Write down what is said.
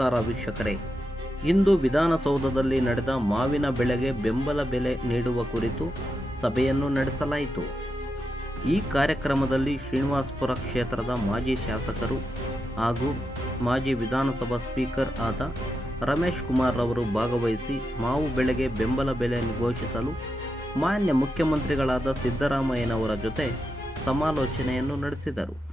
ನಮಸ್ಕಾರ ವೀಕ್ಷಕರೇ. ಇಂದು ವಿಧಾನಸೌಧದಲ್ಲಿ ನಡೆದ ಮಾವಿನ ಬೆಳೆಗೆ ಬೆಂಬಲ ಬೆಲೆ ನೀಡುವ ಕುರಿತು ಸಭೆಯನ್ನು ನಡೆಸಲಾಯಿತು. ಈ ಕಾರ್ಯಕ್ರಮದಲ್ಲಿ ಶ್ರೀನಿವಾಸಪುರ ಕ್ಷೇತ್ರದ ಮಾಜಿ ಶಾಸಕರು ಹಾಗೂ ಮಾಜಿ ವಿಧಾನಸಭಾ ಸ್ಪೀಕರ್ ಆದ ರಮೇಶ್ ಕುಮಾರ್ ರವರು ಭಾಗವಹಿಸಿ ಮಾವು ಬೆಳೆಗೆ ಬೆಂಬಲ ಬೆಲೆ ಘೋಷಿಸಲು ಮಾನ್ಯ ಮುಖ್ಯಮಂತ್ರಿಗಳಾದ ಸಿದ್ದರಾಮಯ್ಯನವರ ಜೊತೆ ಸಮಾಲೋಚನೆಯನ್ನು ನಡೆಸಿದರು.